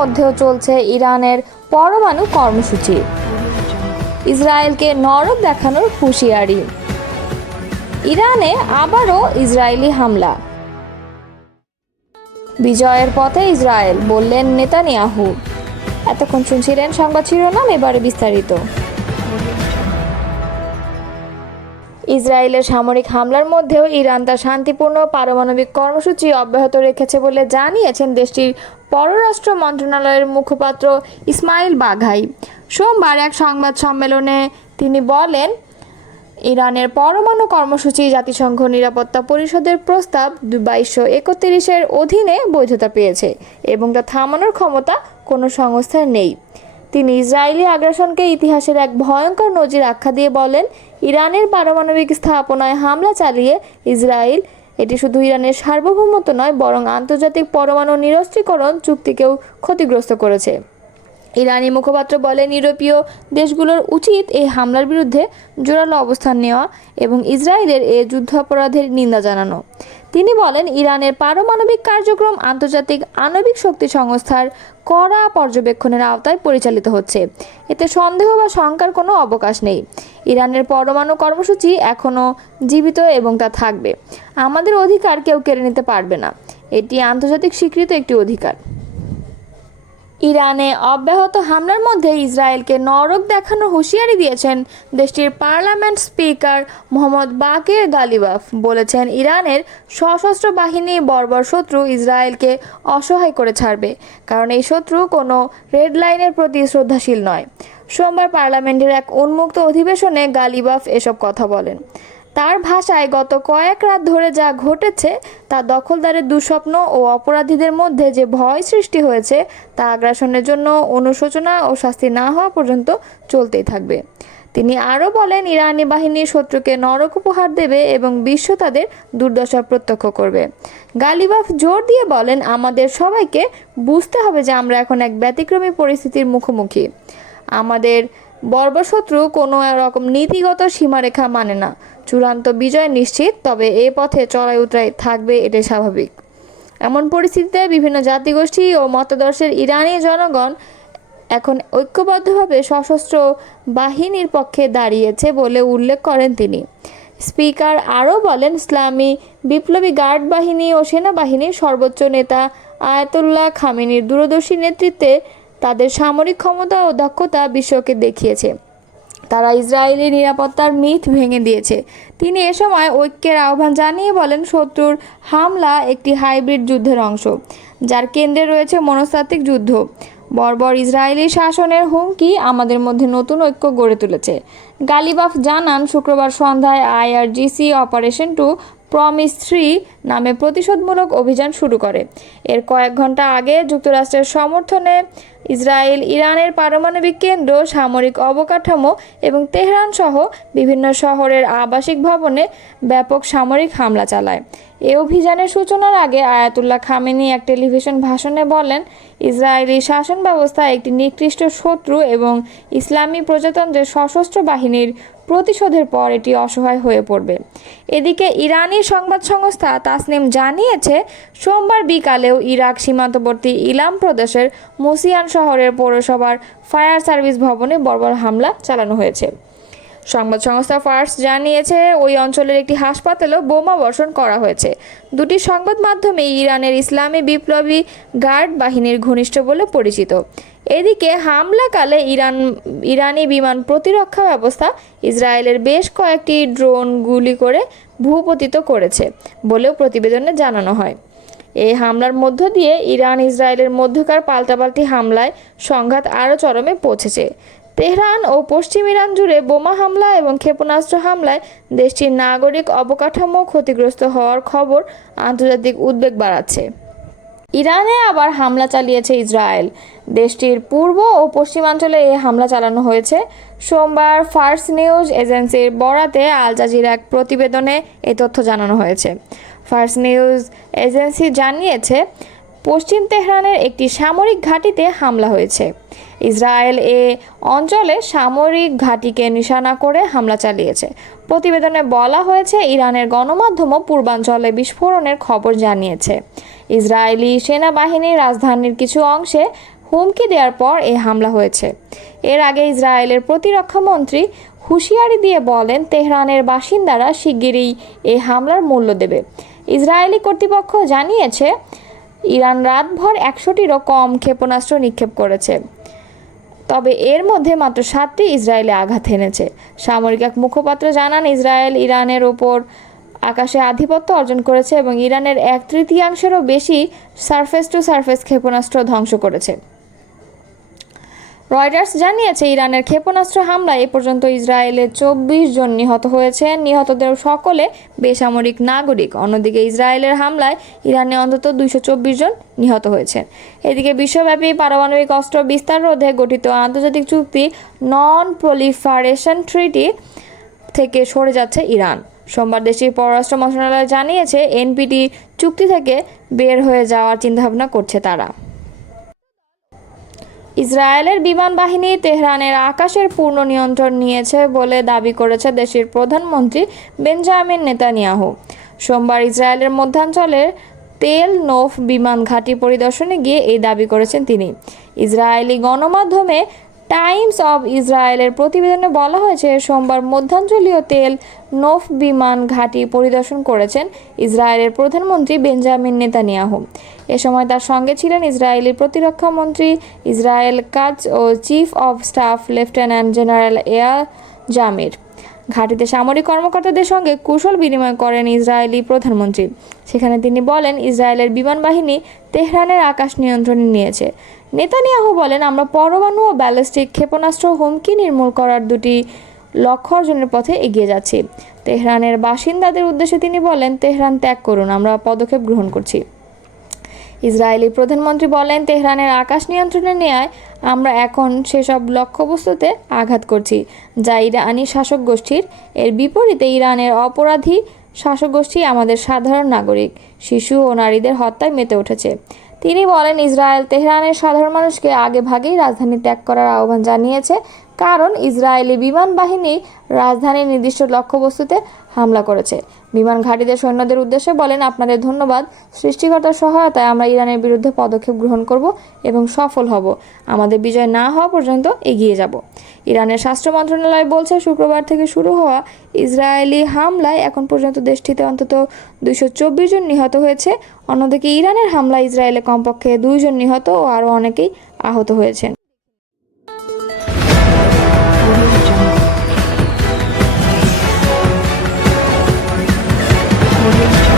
মধ্যেও চলছে ইরানের পরমাণু কর্মসূচি। ইসরায়েলকে নরক দেখানোর হুঁশিয়ারি। ইরানে আবারও ইসরায়েলি হামলা। বিজয়ের পথে ইসরায়েল, বললেন নেতানিয়াহু। এতক্ষণ শুনছিলেন সংবাদ শিরোনাম, এবারে বিস্তারিত। ইসরায়েলের সামরিক হামলার মধ্যেও ইরান তার শান্তিপূর্ণ পারমাণবিক কর্মসূচি অব্যাহত রেখেছে বলে জানিয়েছেন দেশটির পররাষ্ট্র মন্ত্রণালয়ের মুখপাত্র ইসমাইল বাঘাই। সোমবার এক সংবাদ সম্মেলনে তিনি বলেন, ইরানের পরমাণু কর্মসূচি জাতিসংঘ নিরাপত্তা পরিষদের প্রস্তাব 2231-এর অধীনে বৈধতা পেয়েছে এবং তা থামানোর ক্ষমতা কোনো সংস্থার নেই। তিনি ইসরায়েলি আগ্রাসনকে ইতিহাসের এক ভয়ঙ্কর নজির আখ্যা দিয়ে বলেন, ইরানের পারমাণবিক স্থাপনায় হামলা চালিয়ে ইসরায়েল এটি শুধু ইরানের সার্বভৌমত্ব নয়, বরং আন্তর্জাতিক পরমাণু নিরস্ত্রীকরণ চুক্তিকেও ক্ষতিগ্রস্ত করেছে। ইরানি মুখপাত্র বলেন, ইউরোপীয় দেশগুলোর উচিত এই হামলার বিরুদ্ধে জোরালো অবস্থান নেওয়া এবং ইসরায়েলের এ যুদ্ধাপরাধের নিন্দা জানানো। তিনি বলেন, ইরানের পারমাণবিক কার্যক্রম আন্তর্জাতিক আণবিক শক্তি সংস্থার কড়া পর্যবেক্ষণের আওতায় পরিচালিত হচ্ছে। এতে সন্দেহ বা শঙ্কার কোনো অবকাশ নেই। ইরানের পরমাণু কর্মসূচি এখনও জীবিত এবং তা থাকবে। আমাদের অধিকার কেউ কেড়ে নিতে পারবে না। এটি আন্তর্জাতিক স্বীকৃত একটি অধিকার। ইরানে অব্যাহত হামলার মধ্যে ইসরায়েলকে নরক দেখানোর হুঁশিয়ারি দিয়েছেন দেশটির পার্লামেন্ট স্পিকার মোহাম্মদ বাকের গালিবাফ। বলেছেন, ইরানের সশস্ত্র বাহিনী বর্বর শত্রু ইসরায়েলকে অসহায় করে ছাড়বে, কারণ এই শত্রু কোনো রেড লাইনের প্রতি শ্রদ্ধাশীল নয়। সোমবার পার্লামেন্টের এক উন্মুক্ত অধিবেশনে গালিবাফ এসব কথা বলেন। তার ভাষায়, গত কয়েক রাত ধরে যা ঘটেছে তা দখলদারের দুঃস্বপ্ন ও অপরাধীদের মধ্যে যে ভয় সৃষ্টি হয়েছে তা আগ্রাসনের জন্য অনুশোচনা ও শাস্তি না হওয়া পর্যন্ত চলতেই থাকবে। তিনি আরও বলেন, ইরানি বাহিনী শত্রুকে নরক উপহার দেবে এবং বিশ্ব তাদের দুর্দশা প্রত্যক্ষ করবে। গালিবাফ জোর দিয়ে বলেন, আমাদের সবাইকে বুঝতে হবে যে আমরা এখন এক ব্যতিক্রমী পরিস্থিতির মুখোমুখি। আমাদের বর্বর শত্রু কোনো রকম নীতিগত সীমারেখা মানে না। চূড়ান্ত বিজয় নিশ্চিত, তবে এ পথে চড়াই উতরাই থাকবে, এটাই স্বাভাবিক। এমন পরিস্থিতিতে বিভিন্ন জাতিগোষ্ঠী ও মতাদর্শের ইরানি জনগণ এখন ঐক্যবদ্ধভাবে সশস্ত্র বাহিনীর পক্ষে দাঁড়িয়েছে বলে উল্লেখ করেন তিনি। স্পিকার আরও বলেন, ইসলামী বিপ্লবী গার্ড বাহিনী ও সেনাবাহিনীর সর্বোচ্চ নেতা আয়াতুল্লাহ খামেনির দূরদর্শী নেতৃত্বে তাদের সামরিক ক্ষমতা ও দক্ষতা বিশ্বকে দেখিয়েছে। তারা ইসরায়েলি নিরাপত্তার মিথ ভেঙে দিয়েছে। তিনি এ সময় ঐক্যের আহ্বান জানিয়ে বলেন, শত্রুর হামলা একটি হাইব্রিড যুদ্ধের অংশ, যার কেন্দ্রে রয়েছে মনস্তাত্ত্বিক যুদ্ধ। বর্বর ইসরায়েলি শাসনের হুমকি আমাদের মধ্যে নতুন ঐক্য গড়ে তুলেছে। গালিবাফ জানান, শুক্রবার সন্ধ্যায় IRGC অপারেশন 2 প্রমিস 3 নামে প্রতিশোধমূলক অভিযান শুরু করে। এর কয়েক ঘন্টা আগে যুক্তরাষ্ট্রের সমর্থনে ইসরায়েল ইরানের পারমাণবিক কেন্দ্র, সামরিক অবকাঠামো এবং তেহরান সহ বিভিন্ন শহরের আবাসিক ভবনে ব্যাপক সামরিক হামলা চালায়। এই অভিযানের সূচনার আগে আয়াতুল্লাহ খামেনি এক টেলিভিশন ভাষণে বলেন, ইসরায়েলি শাসন ব্যবস্থা একটি নিকৃষ্ট শত্রু এবং ইসলামী প্রজাতন্ত্রের সশস্ত্র বাহিনীর প্রতিশোধের পর এটি অসহায় হয়ে পড়বে। এদিকে ইরানি সংবাদ সংস্থা তাসনিম জানিয়েছে, সোমবার বিকালেও ইরাক সীমান্তবর্তী ইলাম প্রদেশের মুসিয়ান শহরের পৌরসভার ফায়ার সার্ভিস ভবনে বর্বর হামলা চালানো হয়েছে। সংবাদ সংস্থা ফার্স জানিয়েছে, ওই অঞ্চলের একটি হাসপাতালেও বোমা বর্ষণ করা হয়েছে। দুটি সংবাদ মাধ্যমে ইরানের ইসলামী বিপ্লবী গার্ড বাহিনীর ঘনিষ্ঠ বলে পরিচিত। এদিকে হামলাকালে ইরানি বিমান প্রতিরক্ষা ব্যবস্থা ইসরায়েলের বেশ কয়েকটি ড্রোন গুলি করে ভূপতিত করেছে বলেও প্রতিবেদনে জানানো হয়। এই হামলার মধ্য দিয়ে ইরান ইসরায়েলের মধ্যকার পাল্টাপাল্টি হামলায় সংঘাত আরও চরমে পৌঁছেছে। তেহরান ও পশ্চিম ইরান জুড়ে বোমা হামলা এবং ক্ষেপণাস্ত্র হামলায় দেশটির নাগরিক অবকাঠামো ক্ষতিগ্রস্ত হওয়ার খবর আন্তর্জাতিক উদ্বেগ বাড়াচ্ছে। ইরানে আবার হামলা চালিয়েছে ইসরায়েল। দেশটির পূর্ব ও পশ্চিমাঞ্চলে এই হামলা চালানো হয়েছে। সোমবার ফার্স নিউজ এজেন্সির বরাতে আল জাজিরা এক প্রতিবেদনে এই তথ্য জানানো হয়েছে। ফার্স নিউজ এজেন্সি জানিয়েছে, পশ্চিম তেহরানের একটি সামরিক ঘাঁটিতে হামলা হয়েছে। ইসরায়েল এ অঞ্চলে সামরিক ঘাঁটিকে নিশানা করে হামলা চালিয়েছে। প্রতিবেদনে বলা হয়েছে, ইরানের গণমাধ্যমও পূর্বাঞ্চলে বিস্ফোরণের খবর জানিয়েছে। ইসরায়েলি সেনাবাহিনী রাজধানীর কিছু অংশে হুমকি দেওয়ার পর এই হামলা হয়েছে। এর আগে ইসরায়েলের প্রতিরক্ষা মন্ত্রী হুঁশিয়ারি দিয়ে বলেন তেহরানের বাসিন্দারা শিগগিরই এই হামলার মূল্য দেবে। ইসরায়েলি কর্তৃপক্ষ জানিয়েছে ইরান রাতভর 100টিরও কম ক্ষেপণাস্ত্র নিক্ষেপ করেছে, তবে এর মধ্যে মাত্র 7টি ইসরায়েলে আঘাত এনেছে। সামরিক এক মুখপাত্র জানান ইসরায়েল ইরানের ওপর আকাশে আধিপত্য অর্জন করেছে এবং ইরানের 1/3-এরও বেশি সারফেস টু সারফেস ক্ষেপণাস্ত্র ধ্বংস করেছে। রয়টার্স জানিয়েছে ইরানের ক্ষেপণাস্ত্র হামলায় এ পর্যন্ত ইসরায়েলে 24 জন নিহত হয়েছেন। নিহতদের সকলে বেসামরিক নাগরিক। অন্যদিকে ইসরায়েলের হামলায় ইরানে অন্তত 224 জন নিহত হয়েছেন। এদিকে বিশ্বব্যাপী পারমাণবিক অস্ত্র বিস্তার রোধে গঠিত আন্তর্জাতিক চুক্তি নন প্রলিফারেশন ট্রিটি থেকে সরে যাচ্ছে ইরান। সোমবার দেশটির পররাষ্ট্র মন্ত্রণালয় জানিয়েছে এনপিটি চুক্তি থেকে বের হয়ে যাওয়ার চিন্তাভাবনা করছে তারা। ইসরায়েলের বিমান বাহিনী তেহরানের আকাশের পূর্ণ নিয়ন্ত্রণ নিয়েছে বলে দাবি করেছে দেশটির প্রধানমন্ত্রী বেঞ্জামিন নেতানিয়াহু। সোমবার ইসরায়েলের মধ্যাঞ্চলের তেল নোফ বিমান ঘাঁটি পরিদর্শনে গিয়ে এই দাবি করেছেন তিনি। ইসরায়েলি গণমাধ্যমে টাইমস অব ইসরায়েলের প্রতিবেদনে বলা হয়েছে সোমবার মধ্যাঞ্চলীয় তেল নোফ বিমান ঘাঁটি পরিদর্শন করেছেন ইসরায়েলের প্রধানমন্ত্রী বেঞ্জামিন নেতানিয়াহু। এ সময় তার সঙ্গে ছিলেন ইসরায়েলি প্রতিরক্ষা মন্ত্রী ইসরায়েল কাটজ ও chief of staff lieutenant general Eyal Zamir. ঘাঁটিতে সামরিক কর্মকর্তাদের সঙ্গে কুশল বিনিময় করেন ইসরায়েলি প্রধানমন্ত্রী। সেখানে তিনি বলেন ইসরায়েলের বিমান বাহিনী তেহরানের আকাশ নিয়ন্ত্রণে নিয়েছে। নেতানিয়াহু বলেন আমরা পরমাণু ও ব্যালিস্টিক ক্ষেপণাস্ত্র হুমকি নির্মূল করার দুটি লক্ষ্য অর্জনের পথে এগিয়ে যাচ্ছি। তেহরানের বাসিন্দাদের উদ্দেশ্যে তিনি বলেন তেহরান ত্যাগ করুন, আমরা পদক্ষেপ গ্রহণ করছি। ইসরায়েলি প্রধানমন্ত্রী বলেন তেহরানের আকাশ নিয়ন্ত্রণে নেওয়ায় আমরা এখন সেসব লক্ষ্যবস্তুতে আঘাত করছি যা ইরানি শাসক গোষ্ঠীর। এর বিপরীতে ইরানের অপরাধী শাসক গোষ্ঠী আমাদের সাধারণ নাগরিক, শিশু ও নারীদের হত্যায় মেতে উঠেছে। তিনি বলেন ইসরায়েল তেহরানের সাধারণ মানুষকে আগেভাগেই রাজধানী ত্যাগ করার আহ্বান জানিয়েছে, কারণ ইসরায়েলি বিমান বাহিনী রাজধানীর নির্দিষ্ট লক্ষ্যবস্তুতে হামলা করেছে। বিমান ঘাঁটিতে সৈন্যদের উদ্দেশ্যে বলেন আপনাদের ধন্যবাদ। সৃষ্টিকর্তার সহায়তায় আমরা ইরানের বিরুদ্ধে পদক্ষেপ গ্রহণ করব এবং সফল হব। আমাদের বিজয় না হওয়া পর্যন্ত এগিয়ে যাব। ইরানের স্বাস্থ্য মন্ত্রণালয় বলছে শুক্রবার থেকে শুরু হওয়া ইসরায়েলি হামলায় এখন পর্যন্ত দেশটিতে অন্তত 224 জন নিহত হয়েছে। অন্যদিকে ইরানের হামলায় ইসরায়েলে কমপক্ষে 2 জন নিহত ও আরও অনেকেই আহত হয়েছেন। Audio Jungle.